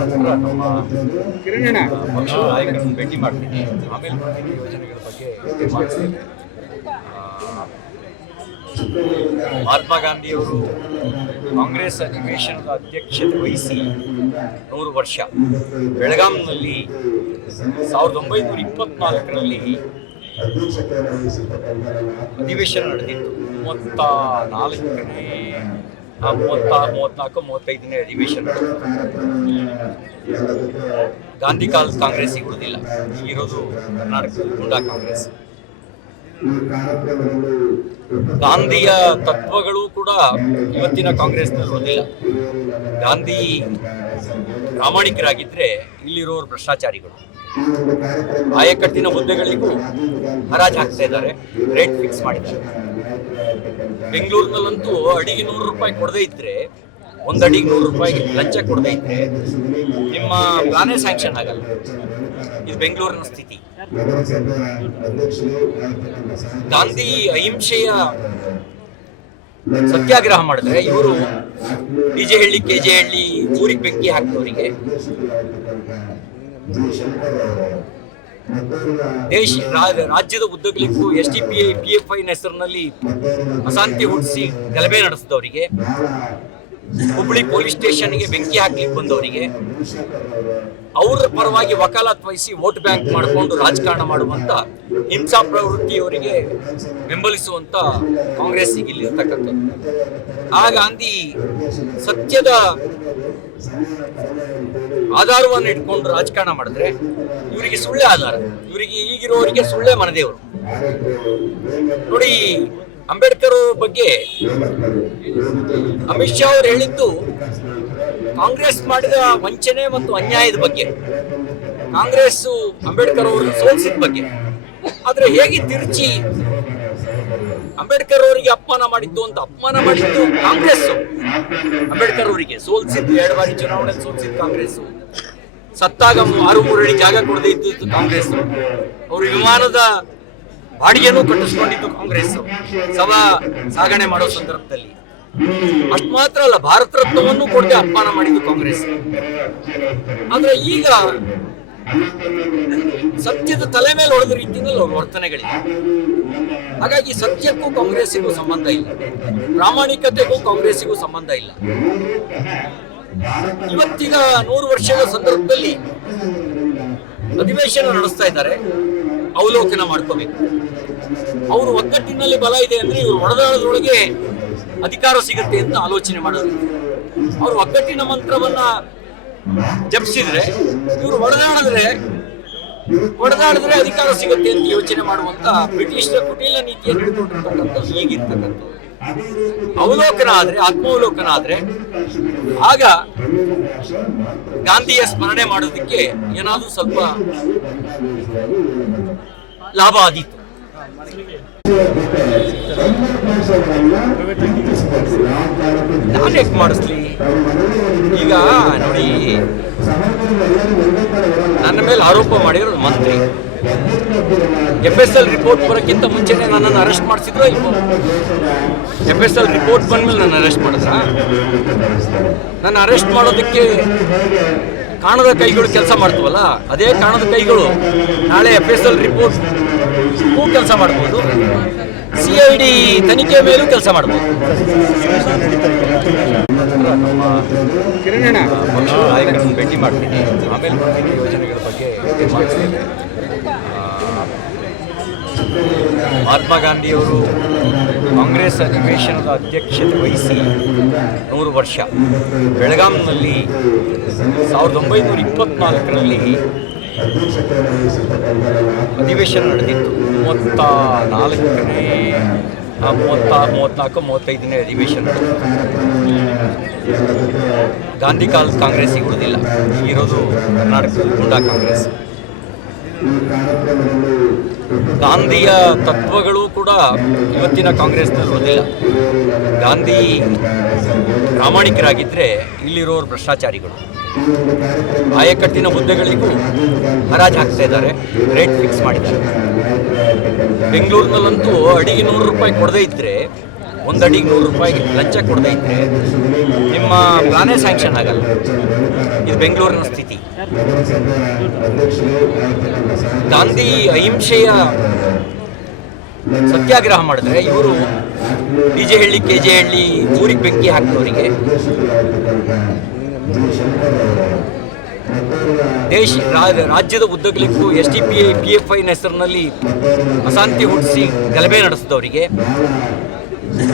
ಹತ್ರ ನಮ್ಮ ಪಕ್ಷದ ನಾಯಕರನ್ನು ಭೇಟಿ ಮಾಡ್ತೀನಿ. ಆಮೇಲೆ ಮುಂದಿನ ಯೋಜನೆಗಳ ಬಗ್ಗೆ ಮಾಡ್ತೇವೆ. ಮಹಾತ್ಮ ಗಾಂಧಿಯವರು ಕಾಂಗ್ರೆಸ್ ಅಧಿವೇಶನದ ಅಧ್ಯಕ್ಷತೆ ವಹಿಸಿ 100 ವರ್ಷ. ಬೆಳಗಾಂನಲ್ಲಿ 1924ರಲ್ಲಿ ಅಧಿವೇಶನ ನಡೆದಿತ್ತು. 34ನೇ ಅಧಿವೇಶನ. ಗಾಂಧಿ ಕಾಂಗ್ರೆಸ್ ಇರುವುದಿಲ್ಲ, ಈಗಿರೋದು ಕರ್ನಾಟಕದ ಗೂಂಡಾ ಕಾಂಗ್ರೆಸ್. ಗಾಂಧಿಯ ತತ್ವಗಳು ಕೂಡ ಇವತ್ತಿನ ಕಾಂಗ್ರೆಸ್ನಲ್ಲಿ ಇರೋದಿಲ್ಲ. ಗಾಂಧಿ ಪ್ರಾಮಾಣಿಕರಾಗಿದ್ದರೆ ಇಲ್ಲಿರೋರು ಭ್ರಷ್ಟಾಚಾರಿಗಳು. ಆಯಕಟ್ಟಿನ ಹುದ್ದೆಗಳಿಗೂ ಹರಾಜು ಹಾಕ್ತಾ ಇದ್ದಾರೆ, ರೇಟ್ ಫಿಕ್ಸ್ ಮಾಡಿದ್ದಾರೆ. ಬೆಂಗಳೂರಿನಲ್ಲಂತೂ ಅಡಿಗೆ 100 ರೂಪಾಯಿ ಕೊಡದೇ ಇದ್ರೆ, ಒಂದು ಅಡಿಗೆ 100 ರೂಪಾಯಿ ಲಂಚ ಕೊಡದೇ ಇದ್ರೆ ನಿಮ್ಮ ಪ್ಲಾನೇ ಸ್ಯಾಂಕ್ಷನ್ ಆಗಲ್ಲ. ಇದು ಬೆಂಗಳೂರಿನ ಸ್ಥಿತಿ. ಗಾಂಧಿ ಅಹಿಂಸೆಯ ಸತ್ಯಾಗ್ರಹ ಮಾಡಿದ್ರೆ ಇವರು ಡಿಜೆ ಹಳ್ಳಿ ಕೆಜೆ ಹಳ್ಳಿ ಊರಿಗೆ ಬೆಂಕಿ ಹಾಕಿದವರಿಗೆ, ರಾಜ್ಯದ ಉದ್ದಗಲಿಕ್ಕೂ SDPI PFI ಹೆಸರಿನಲ್ಲಿ ಅಶಾಂತಿ ಹುಟ್ಟಿಸಿ ಗಲಭೆ ನಡೆಸಿದವರಿಗೆ, ಹುಬ್ಬಳ್ಳಿ ಪೊಲೀಸ್ ಸ್ಟೇಷನ್ಗೆ ಬೆಂಕಿ ಹಾಕ್ಲಿಕ್ಕೆ ಬಂದವರಿಗೆ, ಅವರ ಪರವಾಗಿ ವಕಾಲತ್ ವಹಿಸಿ ವೋಟ್ ಬ್ಯಾಂಕ್ ಮಾಡಿಕೊಂಡು ರಾಜಕಾರಣ ಮಾಡುವಂತ ಹಿಂಸಾ ಪ್ರವೃತ್ತಿಯವರಿಗೆ ಬೆಂಬಲಿಸುವಂತ ಕಾಂಗ್ರೆಸ್ ಇಲ್ಲಿರ್ತಕ್ಕಂಥದ್ದು. ಆ ಗಾಂಧಿ ಸತ್ಯದ ಆಧಾರವನ್ನು ಇಟ್ಕೊಂಡು ರಾಜಕಾರಣ ಮಾಡಿದ್ರೆ ಇವರಿಗೆ ಸುಳ್ಳೆ ಆಧಾರ, ಇವರಿಗೆ ಈಗಿರೋರಿಗೆ ಸುಳ್ಳೆ ಮನದೇವರು. ನೋಡಿ, ಅಂಬೇಡ್ಕರ್ ಬಗ್ಗೆ ಅಮಿತ್ ಶಾ ಅವರು ಹೇಳಿದ್ದು ಕಾಂಗ್ರೆಸ್ ಮಾಡಿದ ವಂಚನೆ ಮತ್ತು ಅನ್ಯಾಯದ ಬಗ್ಗೆ, ಕಾಂಗ್ರೆಸ್ ಅಂಬೇಡ್ಕರ್ ಅವರನ್ನು ಸೋಲಿಸಿದ ಬಗ್ಗೆ. ಆದ್ರೆ ಹೇಗೆ ತಿರುಚಿ ಅಂಬೇಡ್ಕರ್ ಅವರಿಗೆ ಅಪಮಾನ ಮಾಡಿದ್ದು ಅಂತ ಅಪಮಾನ ಮಾಡಿದ್ದು ಕಾಂಗ್ರೆಸ್. ಅಂಬೇಡ್ಕರ್ ಅವರಿಗೆ ಸೋಲಿಸಿದ್ದು 2 ಬಾರಿ ಚುನಾವಣೆ ಸೋಲಿಸಿದ್ದು ಕಾಂಗ್ರೆಸ್. ಸತ್ತಾಗ 6-3 ಅಡಿ ಜಾಗ ಕೊಡದೇ ಇದ್ದು ಕಾಂಗ್ರೆಸ್. ಅವರು ವಿಮಾನದ ಬಾಡಿಗೆನೂ ಕಟ್ಟಿಸ್ಕೊಂಡಿದ್ದು ಕಾಂಗ್ರೆಸ್ ಸಭಾ ಸಾಗಣೆ ಮಾಡೋ ಸಂದರ್ಭದಲ್ಲಿ. ಅಷ್ಟು ಮಾತ್ರ ಅಲ್ಲ, ಭಾರತ ರತ್ನವನ್ನು ಕೊಡದೆ ಅಪಮಾನ ಮಾಡಿದ್ದು ಕಾಂಗ್ರೆಸ್. ಆದ್ರೆ ಈಗ ಸತ್ಯದ ತಲೆ ಮೇಲೆ ಹೊಡೆದ ರೀತಿಯಲ್ಲಿ ಅವ್ರ ವರ್ತನೆಗಳಿವೆ. ಹಾಗಾಗಿ ಸತ್ಯಕ್ಕೂ ಕಾಂಗ್ರೆಸ್ಸಿಗೂ ಸಂಬಂಧ ಇಲ್ಲ, ಪ್ರಾಮಾಣಿಕತೆಗೂ ಕಾಂಗ್ರೆಸ್ಸಿಗೂ ಸಂಬಂಧ ಇಲ್ಲ. ಇವತ್ತೀಗ 100 ವರ್ಷಗಳ ಸಂದರ್ಭದಲ್ಲಿ ಅಧಿವೇಶನ ನಡೆಸ್ತಾ ಇದ್ದಾರೆ, ಅವಲೋಕನ ಮಾಡ್ಕೋಬೇಕು. ಅವರು ಒಗ್ಗಟ್ಟಿನಲ್ಲಿ ಬಲ ಇದೆ ಅಂದ್ರೆ ಇವರು ಒಡೆದಾಡದೊಳಗೆ ಅಧಿಕಾರ ಸಿಗುತ್ತೆ ಅಂತ ಆಲೋಚನೆ ಮಾಡೋದು. ಅವರು ಒಗ್ಗಟ್ಟಿನ ಮಂತ್ರವನ್ನ ಜಪಿಸಿದ್ರೆ, ಇವರು ಹೊಡೆದಾಡಿದ್ರೆ ಅಧಿಕಾರ ಸಿಗುತ್ತೆ ಅಂತ ಯೋಚನೆ ಮಾಡುವಂತ ಬ್ರಿಟಿಷರ ಕುಟಿಲ ನೀತಿಯನ್ನು ಹಿಡಿದುಕೊಂಡಿರ್ತಕ್ಕಂಥದ್ದು ಈಗಿರ್ತಕ್ಕಂಥದ್ದು. ಅವಲೋಕನ ಆದ್ರೆ, ಆತ್ಮಾವಲೋಕನ ಆದ್ರೆ ಆಗ ಗಾಂಧಿಯ ಸ್ಮರಣೆ ಮಾಡೋದಕ್ಕೆ ಏನಾದ್ರೂ ಸ್ವಲ್ಪ ಲಾಭ ಆದೀತು. ನಾನೇಕ್ ಮಾಡಿಸ್ಲಿ? ಈಗ ನೋಡಿ, ನನ್ನ ಮೇಲೆ ಆರೋಪ ಮಾಡಿರೋದು ಮಂತ್ರಿ. FSL ರಿಪೋರ್ಟ್ ಬರೋಕ್ಕಿಂತ ಮುಂಚೆನೆ ನನ್ನನ್ನು ಅರೆಸ್ಟ್ ಮಾಡಿಸಿದ್ರು ಇಲ್ವೋ? FSL ರಿಪೋರ್ಟ್ ಬಂದ್ಮೇಲೆ ನನ್ನ ಅರೆಸ್ಟ್ ಮಾಡಿದ್ರ? ನನ್ನ ಅರೆಸ್ಟ್ ಮಾಡೋದಕ್ಕೆ ಕಾಣದ ಕೈಗಳು ಕೆಲಸ ಮಾಡ್ತೀವಲ್ಲ, ಅದೇ ಕಾಣದ ಕೈಗಳು ನಾಳೆ FSL ರಿಪೋರ್ಟ್ ಕೆಲಸ ಮಾಡ್ಬೋದು, CID ತನಿಖೆ ಮೇಲೂ ಕೆಲಸ ಮಾಡ್ಬೋದು. ಪಕ್ಷದ ನಾಯಕರನ್ನು ಭೇಟಿ ಮಾಡ್ತೀನಿ. ಆಮೇಲೆ ಮುಂದಿನ ಯೋಜನೆಗಳ ಬಗ್ಗೆ ಮಾಡ್ತೇವೆ. ಮಹಾತ್ಮ ಗಾಂಧಿಯವರು ಕಾಂಗ್ರೆಸ್ ಅಧಿವೇಶನದ ಅಧ್ಯಕ್ಷತೆ ವಹಿಸಿ 100 ವರ್ಷ. ಬೆಳಗಾಂನಲ್ಲಿ 1924ರಲ್ಲಿ ಅಧಿವೇಶನ ನಡೆದಿತ್ತು. 34ನೇ ಅಧಿವೇಶನ. ಗಾಂಧಿ ಕಾಂಗ್ರೆಸ್ ಇರುವುದಿಲ್ಲ, ಈಗಿರೋದು ಕರ್ನಾಟಕದ ಗೂಂಡಾ ಕಾಂಗ್ರೆಸ್. ಗಾಂಧಿಯ ತತ್ವಗಳು ಕೂಡ ಇವತ್ತಿನ ಕಾಂಗ್ರೆಸ್ನಲ್ಲಿ ಇರೋದಿಲ್ಲ. ಗಾಂಧಿ ಪ್ರಾಮಾಣಿಕರಾಗಿದ್ದರೆ ಇಲ್ಲಿರೋರು ಭ್ರಷ್ಟಾಚಾರಿಗಳು. ಆಯಕಟ್ಟಿನ ಹುದ್ದೆಗಳಿಗೂ ಹರಾಜು ಹಾಕ್ತಾ ಇದ್ದಾರೆ, ರೇಟ್ ಫಿಕ್ಸ್ ಮಾಡಿದ್ದಾರೆ. ಬೆಂಗಳೂರಿನಲ್ಲಂತೂ ಅಡಿಗೆ 100 ರೂಪಾಯಿ ಕೊಡದೇ ಇದ್ದರೆ 1 ಅಡಿಗೆ 100 ರೂಪಾಯಿಗೆ ಲಂಚ ಕೊಡದೇ ಇದ್ದರೆ ನಿಮ್ಮ ಪ್ಲಾನೇ ಸ್ಯಾಂಕ್ಷನ್ ಆಗಲ್ಲ. ಇದು ಬೆಂಗಳೂರಿನ ಸ್ಥಿತಿ. ಗಾಂಧಿ ಅಹಿಂಸೆಯ ಸತ್ಯಾಗ್ರಹ ಮಾಡಿದ್ರೆ ಇವರು DJ ಹಳ್ಳಿ KJ ಹಳ್ಳಿ ಊರಿಗೆ ಬೆಂಕಿ ಹಾಕಿದವರಿಗೆ ರಾಜ್ಯದ ಉದ್ದಗಲಿಕ್ಕೂ SDPI PFI ಹೆಸರಿನಲ್ಲಿ ಅಶಾಂತಿ ಹುಟ್ಟಿಸಿ ಗಲಭೆ ನಡೆಸಿದವರಿಗೆ,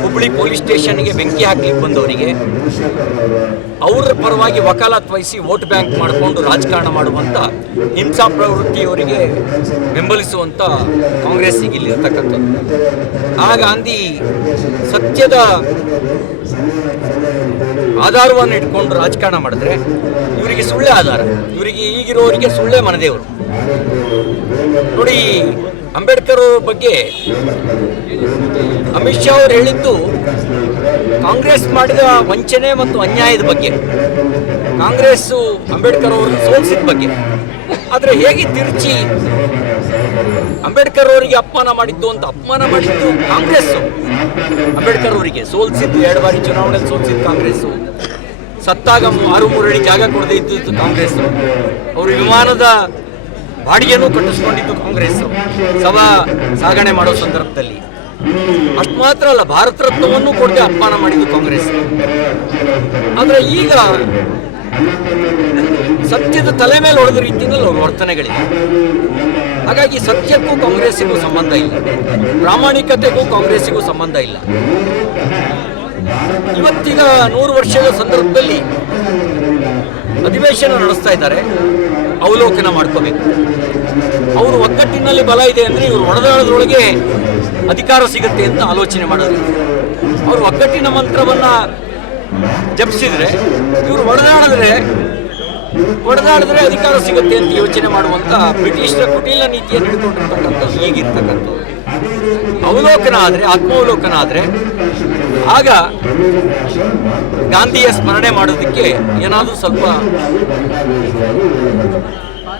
ಹುಬ್ಬಳ್ಳಿ ಪೊಲೀಸ್ ಸ್ಟೇಷನ್ಗೆ ಬೆಂಕಿ ಹಾಕಲಿಕ್ಕೆ ಬಂದವರಿಗೆ, ಅವರ ಪರವಾಗಿ ವಕಾಲತ್ ವಹಿಸಿ ವೋಟ್ ಬ್ಯಾಂಕ್ ಮಾಡಿಕೊಂಡು ರಾಜಕಾರಣ ಮಾಡುವಂಥ ಹಿಂಸಾ ಪ್ರವೃತ್ತಿಯವರಿಗೆ ಬೆಂಬಲಿಸುವಂಥ ಕಾಂಗ್ರೆಸ್ಸಿಗೆ ಇಲ್ಲಿರ್ತಕ್ಕಂಥದ್ದು. ಆ ಗಾಂಧಿ ಸತ್ಯದ ಆಧಾರವನ್ನು ಇಟ್ಕೊಂಡು ರಾಜಕಾರಣ ಮಾಡಿದ್ರೆ ಇವರಿಗೆ ಸುಳ್ಳೆ ಆಧಾರ, ಇವರಿಗೆ ಈಗಿರೋರಿಗೆ ಸುಳ್ಳೆ ಮನದೇವರು. ನೋಡಿ, ಅಂಬೇಡ್ಕರ್ ಅವ್ರ ಬಗ್ಗೆ ಅಮಿತ್ ಶಾ ಅವರು ಹೇಳಿದ್ದು ಕಾಂಗ್ರೆಸ್ ಮಾಡಿದ ವಂಚನೆ ಮತ್ತು ಅನ್ಯಾಯದ ಬಗ್ಗೆ, ಕಾಂಗ್ರೆಸ್ಸು ಅಂಬೇಡ್ಕರ್ ಅವರನ್ನು ಸೋಲಿಸಿದ ಬಗ್ಗೆ. ಆದರೆ ಹೇಗೆ ತಿರುಚಿ ಅಂಬೇಡ್ಕರ್ ಅವರಿಗೆ ಅಪಮಾನ ಮಾಡಿದ್ದು ಕಾಂಗ್ರೆಸ್ಸು. ಅಂಬೇಡ್ಕರ್ ಅವರಿಗೆ ಸೋಲಿಸಿದ್ದು 2 ಬಾರಿ ಚುನಾವಣೆಯಲ್ಲಿ ಸೋಲಿಸಿದ್ದು ಕಾಂಗ್ರೆಸ್ಸು. ಸತ್ತಾಗ 6 ಅಡಿ ಜಾಗ ಕೊಡದೇ ಇದ್ದದ್ದು ಕಾಂಗ್ರೆಸ್ಸು. ಅವರು ವಿಮಾನದ ಬಾಡಿಗೆನೂ ಕಟ್ಟಿಸ್ಕೊಂಡಿದ್ದು ಕಾಂಗ್ರೆಸ್ಸು ಸಭಾ ಸಾಗಣೆ ಮಾಡೋ ಸಂದರ್ಭದಲ್ಲಿ. ಅಷ್ಟು ಮಾತ್ರ ಅಲ್ಲ, ಭಾರತ ರತ್ನವನ್ನು ಕೊಡದೆ ಅಪಮಾನ ಮಾಡಿದ್ದು ಕಾಂಗ್ರೆಸ್. ಆದರೆ ಈಗ ಸತ್ಯದ ತಲೆ ಮೇಲೆ ಹೊಡೆದ ರೀತಿಯಲ್ಲಿ ಅವ್ರ ವರ್ತನೆಗಳಿವೆ. ಹಾಗಾಗಿ ಸತ್ಯಕ್ಕೂ ಕಾಂಗ್ರೆಸ್ಸಿಗೂ ಸಂಬಂಧ ಇಲ್ಲ, ಪ್ರಾಮಾಣಿಕತೆಗೂ ಕಾಂಗ್ರೆಸ್ಸಿಗೂ ಸಂಬಂಧ ಇಲ್ಲ. ಇವತ್ತೀಗ 100 ವರ್ಷದ ಸಂದರ್ಭದಲ್ಲಿ ಅಧಿವೇಶನ ನಡೆಸ್ತಾ ಇದ್ದಾರೆ, ಅವಲೋಕನ ಮಾಡ್ಕೋಬೇಕು. ಅವರು ಒಗ್ಗಟ್ಟಿನಲ್ಲಿ ಬಲ ಇದೆ ಅಂದರೆ ಇವರು ಹೊಡೆದಾಡದ್ರೊಳಗೆ ಅಧಿಕಾರ ಸಿಗುತ್ತೆ ಅಂತ ಆಲೋಚನೆ ಮಾಡೋದು. ಅವರು ಒಗ್ಗಟ್ಟಿನ ಮಂತ್ರವನ್ನು ಜಪಿಸಿದ್ರೆ, ಇವರು ಹೊಡೆದಾಡಿದ್ರೆ ಅಧಿಕಾರ ಸಿಗುತ್ತೆ ಅಂತ ಯೋಚನೆ ಮಾಡುವಂಥ ಬ್ರಿಟಿಷರ ಕುಟಿಲ ನೀತಿಯನ್ನು ಹಿಡ್ಕೊಂಡಿರ್ತಕ್ಕಂಥದ್ದು ಈಗಿರ್ತಕ್ಕಂಥದ್ದು. ಅವಲೋಕನ ಆದರೆ, ಆತ್ಮಾವಲೋಕನ ಆದರೆ ಆಗ ಗಾಂಧಿಯ ಸ್ಮರಣೆ ಮಾಡೋದಕ್ಕೆ ಏನಾದರೂ ಸ್ವಲ್ಪ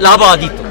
ಲಾಭ ಆದೀತು.